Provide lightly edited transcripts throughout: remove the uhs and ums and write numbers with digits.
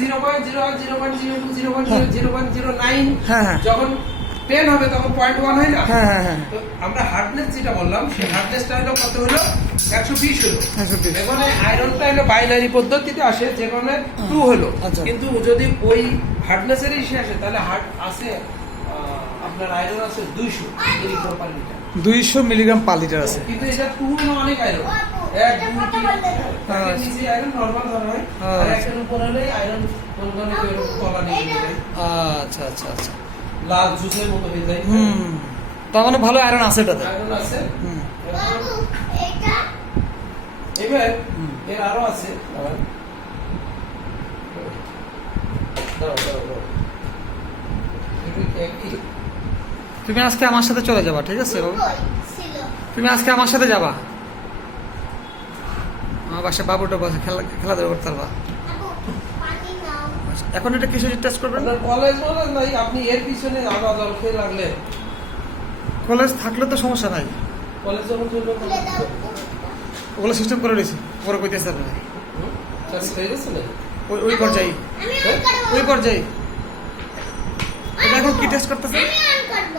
0.01 হ্যাঁ হ্যাঁ যখন 10 হবে তখন 0.1 হয় না? হ্যাঁ হ্যাঁ হ্যাঁ তো আমরা হার্ডনেস যেটা বললাম সেই হার্ডনেসটা হলো কত হলো 120 হলো। 120 এখানে আয়রনটা হলো বাইনারি পদ্ধতিতে আসে যেখানে 2 হলো। আচ্ছা। কিন্তু যদি ওই হার্ডনেসেরই ইসে আসে তাহলে হার্ড আছে আপনার আয়রন আছে 200 milligram per litre. 200 milligram per litre আছে। কিন্তু এটা 2 না অনেক আয়রন। 1 2 3 এর নিচে আয়রন নরমাল ধরা হয় আর একের উপর হলে আয়রন কোন কোন তলা নিয়ে যায়। আচ্ছা আচ্ছা আচ্ছা লাল জুসের মতো হয়ে যায়। তার মানে ভালো আয়রন আছে এটাতে। আয়রন আছে। বাবু এটা এবার এর আরো আছে তুমি আজকে আমার সাথে চলে যাবা, ঠিক আছে বাবু? কই ছিল তুমি আজকে আমার সাথে যাবা, আমার বাসায় বাবুটা বসে খেলাধুলা করতে পারবা। বাবু পানি নাও এখন এটা কিসে টেস্ট করবেন? আপনার কলেজ নাই আপনি এর পিছনে আলাদা দরকার লাগলে কলেজ থাকলে তো সমস্যা নাই, কলেজ যখন চলবে খুলে দাও ওগুলো সিস্টেম করে রয়েছি, পরে কইতেছে আপনার চাকরি হয়ে গেছে না ওই পর্যায়ে, আমি অন করব ওই পর্যায়ে। এটা এখন কি টেস্ট করতেছে? আমি অন করব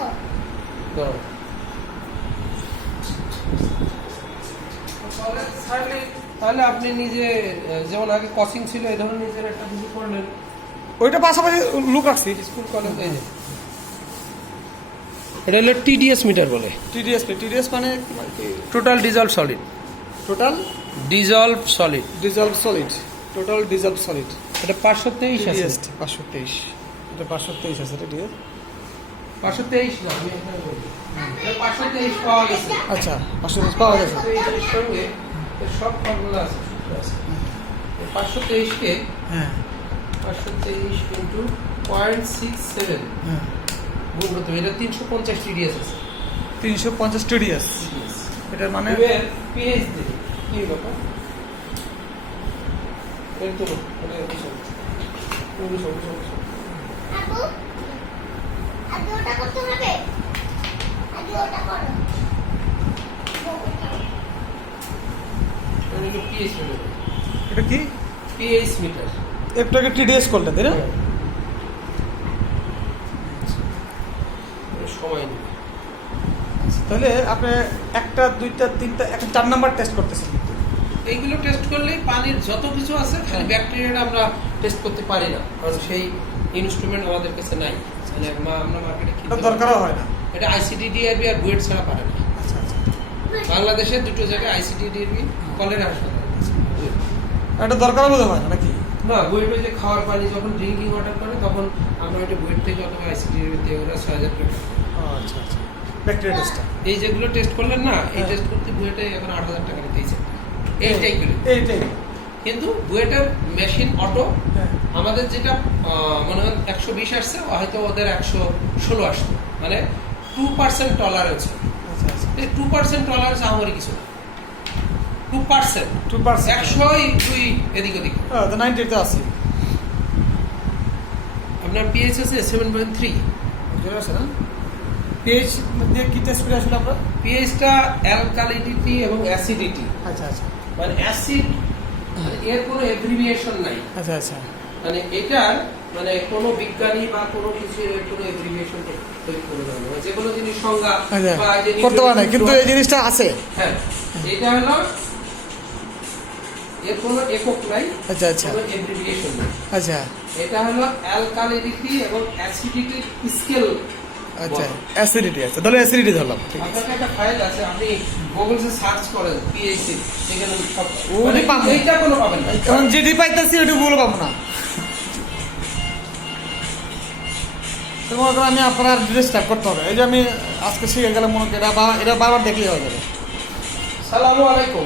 কলেজ ছাড়লে তাহলে আপনি নিজে যেমন আগে কোচিং ছিল এই ধরনের নিজের একটা কিছু করলেন ওইটা পাশাপাশি লুক রাখছি। স্কুল কলেজ এই যে এটা হলো টিডিএস মিটার বলে টিডিএস মানে total dissolved solid total dissolved solid dissolved solid, total dissolved solid. এটা 523 আছে টিডিএস 523, এটা 523 আছে এটা টিডিএস। 523 না আমি এখানে বলি এটা 523 পাওয়া গেছে আচ্ছা 523 পাওয়া গেছে। 523 এর সঙ্গে এর সব ফর্মুলা আছে সূত্র আছে 523 কে হ্যাঁ 523 ইনটু 0.67 হ্যাঁ গুণ করতে হবে। এটা 350 টিডিএস আছে 350 টিডিএস। এটার মানে এবার পিএইচ দিই কি ব্যাপার এর তো মানে বিষয় বাবু আগে ওটা করতে হবে আগে ওটা করো এটা পিএইচ মিটার এটা কি পিএইচ মিটার একটু আগে টিডিএস করলেন তাই না? সময় নেই তাহলে আপনি একটা দুইটা তিনটা এখন 4 নাম্বার টেস্ট করতেছেন। এইগুলো টেস্ট করলেই পানির যত কিছু আছে খালি ব্যাকটেরিয়াটা আমরা টেস্ট করতে পারি না কারণ সেই ইনস্ট্রুমেন্ট আমাদের কাছে নাই মানে আমরা মার্কেটে এটা কিনতে দরকারও হয় না। এটা আইসিডিডিআরবি আর বুয়েট ছাড়া পারে না আচ্ছা আচ্ছা বাংলাদেশে দুটো জায়গায় আইসিডিডিআরবি কলেরা হাসপাতাল আছে। এটা দরকারও বোধ হয় না নাকি? না বুয়েটে যে খাওয়ার পানি যখন ড্রিঙ্কিং ওয়াটার করে তখন আমরা ওইটা বুয়েট থেকে অথবা আইসিডিডিআরবি দিয়ে ওরা 6000 টাকা আচ্ছা আচ্ছা ব্যাকটেরিয়া টেস্টটা এই যেগুলো টেস্ট করলেন না এই টেস্ট করতে বুয়েটে এখন 8000 টাকা দিতেইছে এই টাইপের এইটাই। কিন্তু বুয়েটের মেশিন অটো হ্যাঁ আমাদের যেটা মনে হয় 120 আসছে হয়তো ওদের 116 আসছে মানে 2% টলারেন্স আচ্ছা আচ্ছা এই 2% টলারেন্স আমারই কিছু না 2% 2% 100ই তুই এদিক ওদিক তো 90 তে আছে। আপনার পিএইচ আছে 7.3 জোরে আছে না? পেজ দিয়ে কি টেস্ট করে আসলে আমরা? পিএইচটা অ্যালকালিনিটি এবং অ্যাসিডিটি আচ্ছা আচ্ছা মানে অ্যাসিড মানে এর কোনো এব্রিভিয়েশন নাই আচ্ছা আচ্ছা মানে এটার মানে কোনো বিজ্ঞানী বা কোনো কিছু এর কোনো এব্রিভিয়েশন তৈরি করে দেওয়া হয় যে কোনো জিনিস সংজ্ঞা আচ্ছা বা যে করতে পারে না কিন্তু এই জিনিসটা আছে। হ্যাঁ এটা হলো এর কোনো একক নাই আচ্ছা আচ্ছা কোনো এব্রিভিয়েশন নাই আচ্ছা এটা হলো অ্যালকালিনিটি এবং অ্যাসিডিটি স্কেল আচ্ছা অ্যাসিডিটি আছে, তাহলে অ্যাসিডিটি ধরলাম। ঠিক আছে আপনার একটা ফাইল আছে আপনি গুগলে সার্চ করেন পিএইচডি সেখানে সব ওরে পাবো। এইটা কোনো পাবেন না এখন যেটি পাইতেছি ওটি বলে পাবো না। তো মনে করেন আমি আপনার ডিটেলস টাইপ করতে হবে। এই যে আমি আজকে শিখে গেলাম মনে করি এটা বারবার দেখলেই হয়ে যাবে। সালামু আলাইকুম